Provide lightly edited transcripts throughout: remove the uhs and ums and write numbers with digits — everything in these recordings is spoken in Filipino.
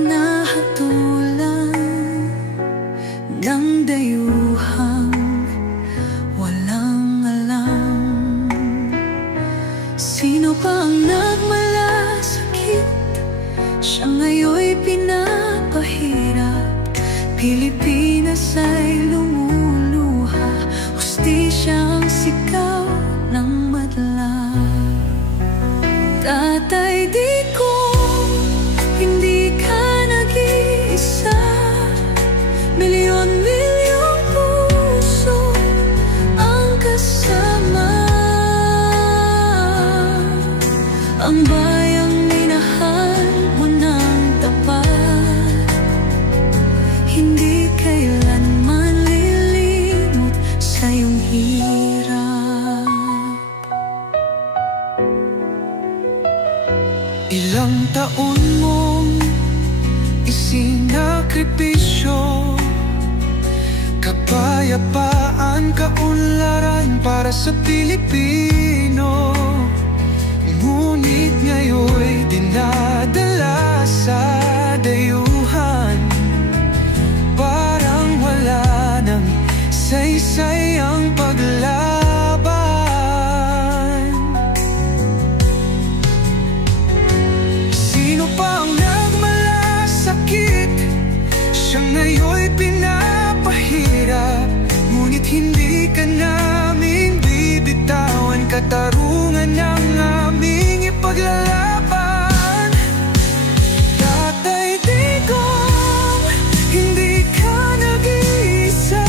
hinahatulan ng dayuhang walang alam. Sino pa ang nagmalasakit? Siya ngayon'y pinapahirap. Pilipinas ay lumuluha, hustisya ang sigaw ng madla. Tatay Digong, hindi ka nag-iisa. Milyon-milyong puso ang kasama. Ang bayang minahal mo ng tapat, hindi kailanman lilimot sa iyong hirap. Ilang taon mong isinakripisyo, kapayapaan, kaunlaran para sa Pilipino. Ngunit ngayon'y dinadala sa dayuhan, parang wala nang saysay ang paglaban. Sino pa ang nagmalasakit? Siya ngayon'y pinapahirap. Ngunit hindi ka naming bibitawan, katarungan ng aming ipaglalaban. Tatay Digong, hindi ka nag-iisa.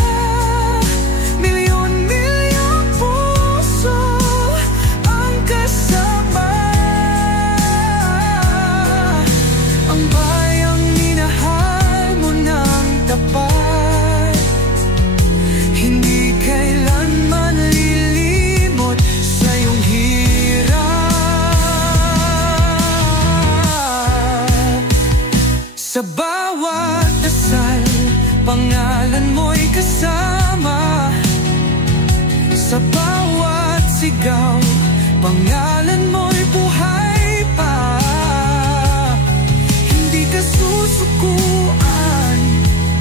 Milyon-milyong puso ang kasama. Ang bayang minahal mo ng tapat, hindi kailanman lilimot sa iyong hirap. Sa bawat dasal, pangalan mo'y kasama. Sa bawat sigaw, pangalan mo'y buhay pa. Hindi ka susukuan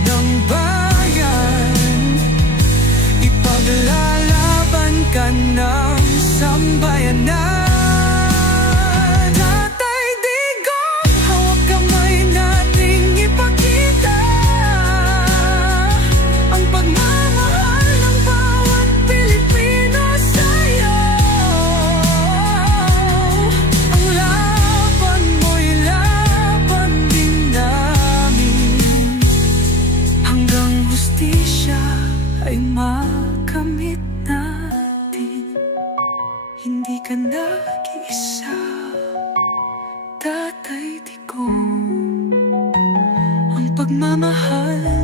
ng bayan, ipaglalaban ka ng sambayanan. Tatay Digong, hawak kamay nating ipakita ang pagmamahal ng bawat Pilipino sa'yo. Ang laban mo'y laban din namin, hanggang hustisya ay makamit natin. Hindi ka nag-iisa, Tatay Digong. Ang pagmamahal